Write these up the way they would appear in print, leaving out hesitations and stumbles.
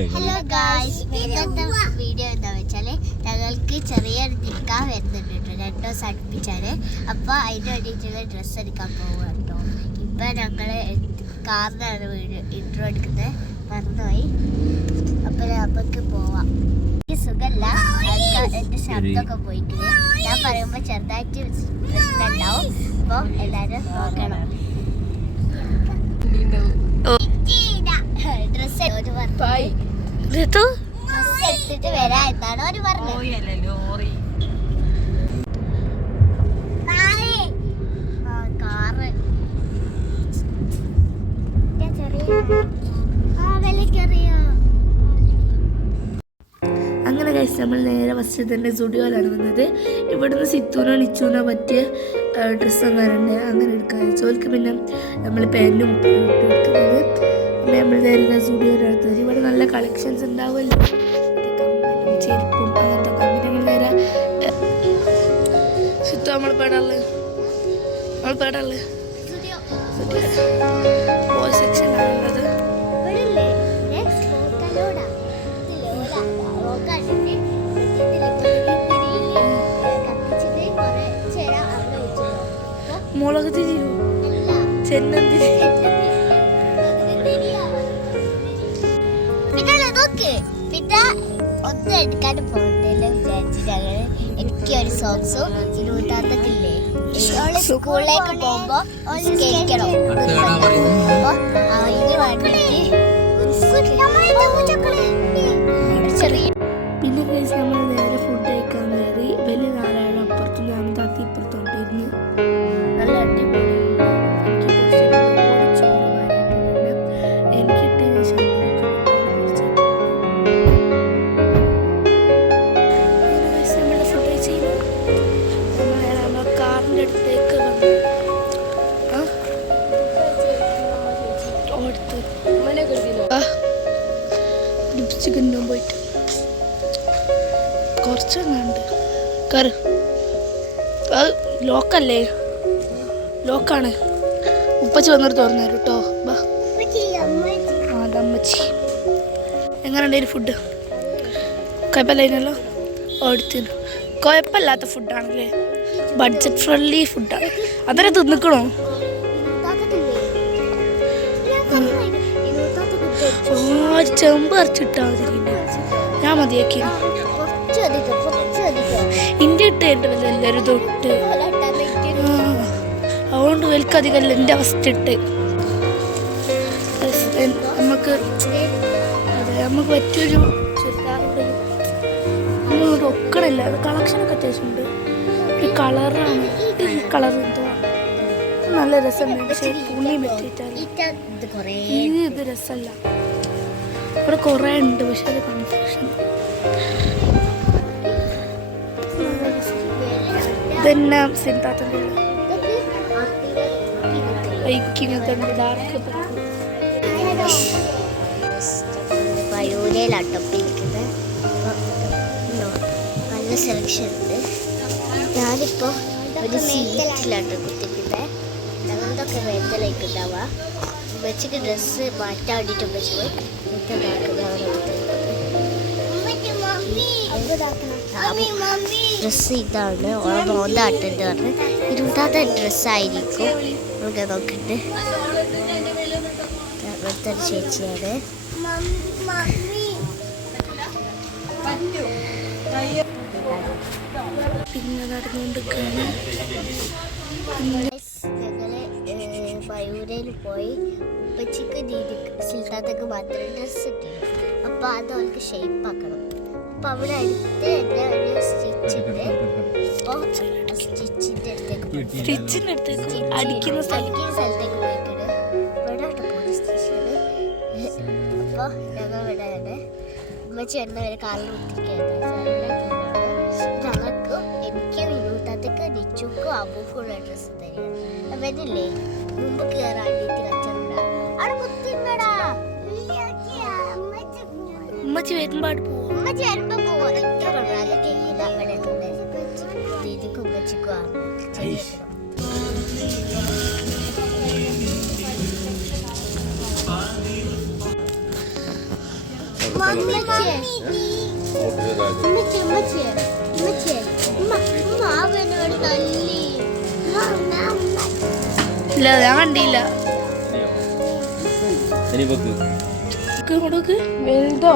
Hello guys, ഇന്നത്തെ video എന്താ വെച്ചാല് ഞങ്ങൾക്ക് ചെറിയൊരു നിൽക്കാൻ വരുന്നുണ്ട് കേട്ടോ, 2 ദിവസം അടുപ്പിച്ചാണ്. അപ്പോൾ അതിന് വേണ്ടിയിട്ടുള്ള ഡ്രസ്സ് എടുക്കാൻ പോകുക കേട്ടോ. ഇപ്പം ഞങ്ങൾ കാറിനാണ് വീഡിയോ ഇൻട്രോ എടുക്കുന്നത്, മറന്നുപോയി. അപ്പോൾ നമുക്ക് പോവാം. എനിക്ക് സുഖമല്ല, എൻ്റെ ശബ്ദമൊക്കെ പോയിട്ടുണ്ട്. ഞാൻ പറയുമ്പോൾ ചെറുതായിട്ട് പ്രശ്നം ഉണ്ടാവും. അപ്പോൾ എല്ലാവരും നോക്കണം. ഡ്രസ്സ് എടുത്തിട്ട് വരാ എന്നാണ് അവര് പറഞ്ഞത്. കാറ് അങ്ങനെ കഴിച്ച് നമ്മൾ നേരെ ഫസ്റ്റ് തന്നെ സ്റ്റുഡിയോയിലാണ് വന്നത്. ഇവിടുന്ന് സിത്തൂനോ നിച്ചൂനോ പറ്റിയ ഡ്രസ്സ് അങ്ങനെ എടുക്കാൻ ചോദിക്ക്. പിന്നെ നമ്മൾ പാൻറ്റും എടുക്കുന്നത് നമ്മൾ നേരെ സ്റ്റുഡിയോയിലെടുത്തത്. ഇവിടെ നല്ല കളക്ഷൻസ് ഉണ്ടാവുമല്ലോ, കമ്മലും ചെരുപ്പും അങ്ങനത്തെ ഒക്കെ. നമ്മൾ നേരെ സിത്തു നമ്മൾ പേടാള് ബോയ് സെക്ഷനാണുള്ളത്. മുളക് തിരിയോ ചെന്നന്തിരി പിന്നെ ഒന്നും എടുക്കാൻ പോകണ്ടല്ലോ വിചാരിച്ചു ഞങ്ങള്. എനിക്ക് ഒരു സോക്സും ഇരുപത്താത്തില്ലേ, സ്കൂളിലേക്ക് പോകുമ്പോ കേൾക്കണം. അപ്പൊ അതിന് വേണ്ടിട്ട് ചെറിയ പിന്നെ കഴിച്ച് നമ്മൾ നേരെ ഫുഡ് കഴിക്കാൻ കയറി. വലിയ നാലാളും അപ്പുറത്തും ഞാനും താത്തി ഇപ്പുറത്തോണ്ടിരുന്ന് നല്ല അടിപൊളി. എനിക്ക് കുറച്ച് ചോറ് വാരിയിട്ടുണ്ട്. എനിക്കിട്ട് നമ്മുടെ ഫുഡ് കഴിച്ച് നമ്മൾ കാറിൻ്റെ അടുത്തേക്ക് വന്നു. ചിക്കൻ പോയിട്ട് കുറച്ചെങ്ങാണ്ട് കറി. അത് ലോക്കാണ്. ഉപ്പച്ചി വന്നിട്ട് തുറന്നു തരും കേട്ടോ. അമ്മച്ചി എങ്ങനെയുണ്ടായിരുന്നു ഫുഡ്? കുഴപ്പമില്ലായിരുന്നല്ലോ. അടുത്തിന് കുഴപ്പമില്ലാത്ത ഫുഡാണല്ലേ, ബഡ്ജറ്റ് ഫ്രണ്ട്ലി ഫുഡാണ്. അന്നേരം തിന്നിക്കണോ? ചെമ്പ് അരച്ചിട്ടാ ഞാൻ മതിയാക്കി. ഇന്ത്യ ഇട്ട് എൻ്റെ എല്ലാവരും തൊട്ട്, അതുകൊണ്ട് വലിക്കധികമല്ല എൻ്റെ അവസ്ഥ ഇട്ട്. നമുക്ക് പറ്റിയൊരു ചുരിദാറുണ്ട് ഒക്കണില്ല. അത് കളക്ഷനൊക്കെ അത്യാവശ്യമുണ്ട്. ഒരു കളറാണ്, ഈ കളർ എന്തോ നല്ല രസമുണ്ട്. പക്ഷേ തുണി പറ്റിയിട്ടാണ് ഇത് രസമല്ല. ഇവിടെ കുറേ ഉണ്ട്, പക്ഷെ അത് കൺഫ്യൂഷൻ. ഇതെന്നാ സിന്താത്തൻ്റെ ഡാർക്ക് പയൂരയിലാട്ടൊപ്പിരിക്കുന്നത്. നല്ല സെലക്ഷൻ ഉണ്ട്. ഞാനിപ്പോൾ ഒരു സീറ്റിലാട്ടോ കുത്തിക്കുന്നത്. ഞങ്ങളതൊക്കെ വേദനയൊക്കെ ഉണ്ടാവുക. ഉമ്മച്ചിക്ക് ഡ്രസ്സ് മാറ്റാൻ വേണ്ടിയിട്ട് ഉമ്മച്ചി പോയി ഡ്രസ്സ് ഇതാണ്. ഓരോ മോന്താട്ടെന്ന് പറഞ്ഞ് 20ാമത്തെ ഡ്രസ്സായിരിക്കും. നമുക്ക് നോക്കിയിട്ട് ഇവിടുത്തെ ഒരു ചേച്ചിയാണ്. പിന്നെ നടന്നുകൊണ്ട് ഞങ്ങള് പയൂരയിൽ പോയി. ഉപ്പച്ചിക്ക് ദീദിക്ക് സിൽത്താത്തൊക്കെ മാത്രമേ ഡ്രസ്സ് കിട്ടിയുള്ളൂ. അപ്പോൾ അത് അവൾക്ക് ഷേപ്പ് ആക്കണം. അപ്പോൾ അവിടെ അടുത്ത് തന്നെ ഒരു സ്റ്റിച്ചുണ്ട്. അപ്പോൾ സ്റ്റിച്ചിൻ്റെ അടുത്തേക്ക് അടിക്കുന്ന സ്ഥലത്തേക്ക് പോയിട്ടുണ്ട്. ഇവിടെ പോലീസ് സ്റ്റേഷന്. അപ്പോൾ ഞങ്ങൾ ഇവിടെയാണ്. ഉമ്മച്ചി എന്നവരെ കാറിൽ കുത്തിരിക്കുകയായിരുന്നു. ഞങ്ങൾക്ക് എനിക്ക് വിനൂത്താത്തേക്ക് നിച്ചുക്കും അബൂക്കുള്ള ഡ്രസ്സ് തരികയാണ്. അവനില്ലേ മുമ്പ് കയറാൻ വേണ്ടിയിട്ട് കച്ചവട അവിടെ കുത്തിണ്ടടാ. ഉമ്മച്ചി വരുമ്പോൾ ഉമ്മച്ചി വരുമ്പോ പോവാ. എത്ര കൊണ്ടാകട്ടെ ഇത് അവിടെ ദീദിക്കും ഉമ്മച്ചിക്കും ചെയ്യണം. ഇല്ല ഞാൻ കണ്ടില്ല. വലുതോ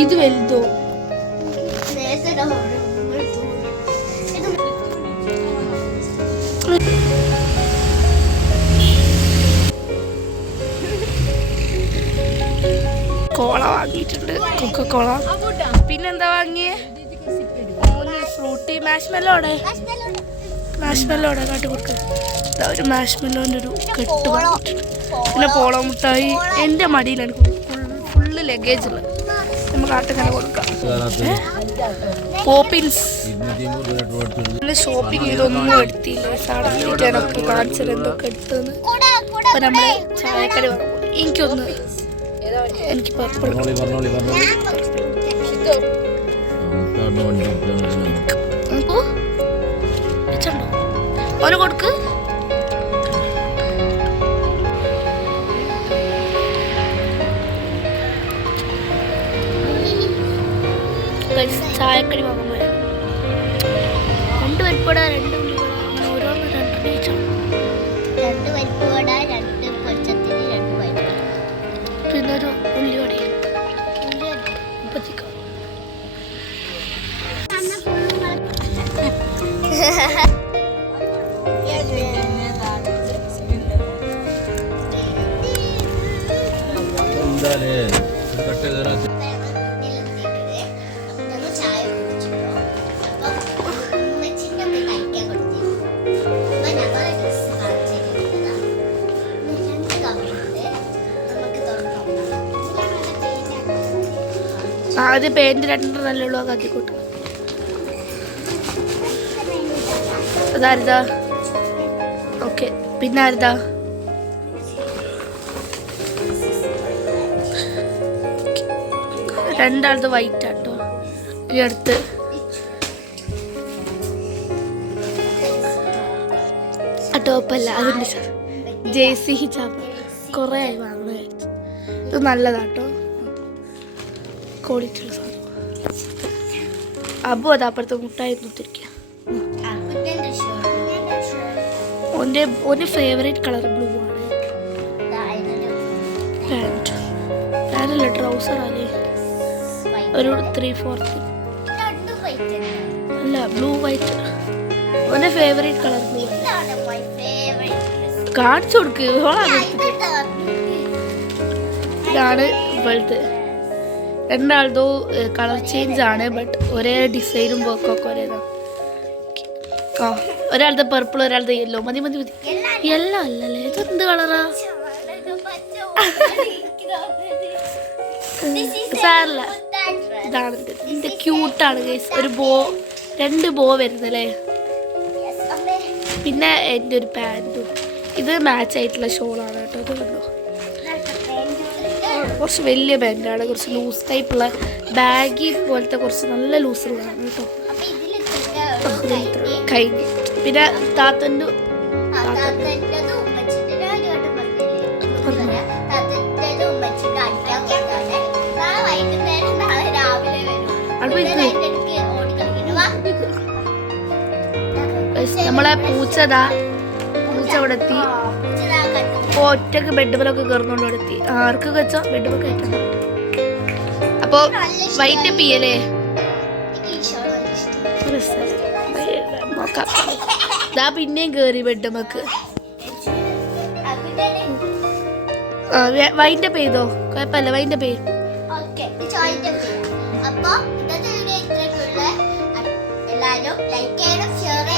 ഇത് വലുതോ? കോള വാങ്ങിയിട്ടുണ്ട്, കൊക്കക്കോള. പിന്നെന്താ വാങ്ങിയേ? ഫ്രൂട്ടി മാഷ്മെല്ലോടെ കാട്ടി കൊടുക്കുക. ഒരു മാഷ്മെല്ലോൻ്റെ ഒരു കെട്ട് വാങ്ങിയിട്ടുണ്ട്. പിന്നെ പോളോ മുട്ടായി. എൻ്റെ മടിയിലാണ് ഫുള്ള് ലഗേജ് ഉള്ളത്. നമുക്ക് ആട്ടിങ്ങനെ കൊടുക്കാം. പോപ്പിൻസ്. പിന്നെ ഷോപ്പിംഗ് ചെയ്തൊന്നും എടുത്തില്ല. സാധനത്തിനൊക്കെ കാണിച്ചത് എന്തൊക്കെ എടുത്തെന്ന്. അപ്പൊ നമ്മള് ചായക്കട പറഞ്ഞു. എനിക്ക് പർപ്പിൾ ഓന് കൊടുക്ക്. ചായക്കടി വാങ്ങുമ്പോ 2 പരിപ്പുവട 2 ഉള്ളിവട അങ്ങനെ ഓരോന്ന് 2 ടീച്ചാണ്. 2 പരിപ്പുവട 2 പൊരിച്ചത്തിന് 2 പരിപ്പുവട പിന്നെ ഒരു ഉള്ളിവട. ആദ്യം പേന്റ് 2 നല്ലുള്ളൂ കത്തിക്കൂട്ട്. അതാരുതാ? ഓക്കെ. പിന്നെ ആരുതാ? രണ്ടാളത് വൈറ്റ് ആട്ടോ. ഈ അടുത്ത് ടോപ്പല്ല, അതിൻ്റെ ജേസി ഹിജാബ് കുറേ ആയി വാങ്ങുന്ന. ഇത് നല്ലതാട്ടോ, ക്വാളിറ്റി ഉള്ള സാധനം. അബു അത് അപ്പുറത്ത് മുട്ടായി നിർത്തിരിക്കുക. ഓൻ്റെ ഫേവറേറ്റ് കളർ ബ്ലൂ ആണ്. പാൻറ്റല്ല ട്രൗസർ അല്ലേ, ഒരു 3/4 അല്ല ബ്ലൂ വൈറ്റ്. ഓൻ്റെ ഫേവറേറ്റ് കളർ ബ്ലൂ. കാണിച്ചു കൊടുക്ക്. ഇതാണ് ഇപ്പോഴത്തെ. രണ്ടാളതോ കളർ ചേഞ്ച് ആണ്, ബട്ട് ഒരേ ഡിസൈനും വർക്കൊക്കെ ഒരേതാണ്. ആ ഒരാളത്തെ പർപ്പിൾ ഒരാളത്തെ യെല്ലോ. മതി യെല്ലോ അല്ലല്ലേ, ഇതെന്ത് കളറാ? സാരല്ല, ഇതാണ് ഇതിൻ്റെ ക്യൂട്ടാണ് ഗൈസ്. ഒരു 2 ബോ വരുന്നല്ലേ. പിന്നെ എൻ്റെ ഒരു പാൻറ്റും. ഇത് മാച്ച് ആയിട്ടുള്ള ഷോളാണ് കേട്ടോ. ഇത് കണ്ടോ, കുറച്ച് വലിയ പാൻറ്റാണ്, കുറച്ച് ലൂസ് ടൈപ്പുള്ള ബാഗി പോലത്തെ കുറച്ച് നല്ല ലൂസുള്ളതാണ് കേട്ടോ. കഴിഞ്ഞ് പിന്നെ താത്തൻ്റെ നമ്മളെ പൂച്ച ഇവിടെ എത്തി. ഒറ്റക്ക് ബെഡ്മലൊക്കെ കയറുന്നോണ്ട് ഇവിടെ എത്തി. ആർക്ക് വെച്ചോ ബെഡ്മൊക്കെ കയറ്റണം. അപ്പൊ വൈറ്റ് പിയല്ലേ നോക്കാം. ഇതാ പിന്നെയും കേറി ബെഡ്മക്ക്. വൈൻഡ് അപ്പ് ചെയ്തോ, കുഴപ്പമില്ല, വൈൻഡ് അപ്പ് ചെയ്യും. അപ്പൊ ഇന്നത്തെ വീഡിയോ ഇത്രയൊക്കെ ഉള്ളു. എല്ലാവരും ലൈക്ക് ചെയ്യണം, ഷെയർ